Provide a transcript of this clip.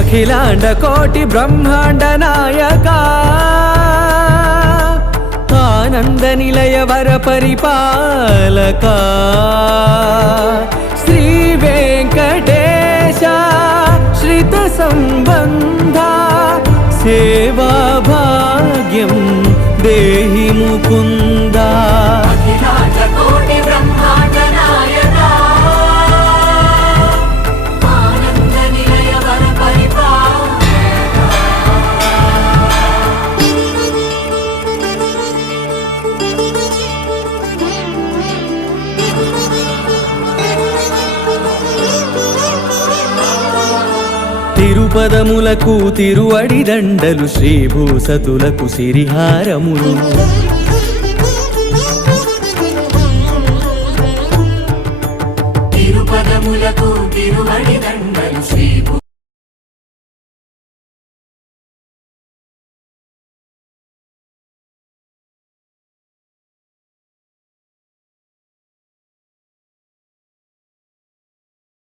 అఖిలాండ కోటి బ్రహ్మాండ నాయక ఆనంద నిలయ వర పరిపాలక శ్రీ వెంకటేశ శ్రిత సంబంధ సేవా భాగ్యం దేహి ముకుంద తిరుపదములకు తిరువడి దండలు శ్రీభూసతులకు సిరిహారములు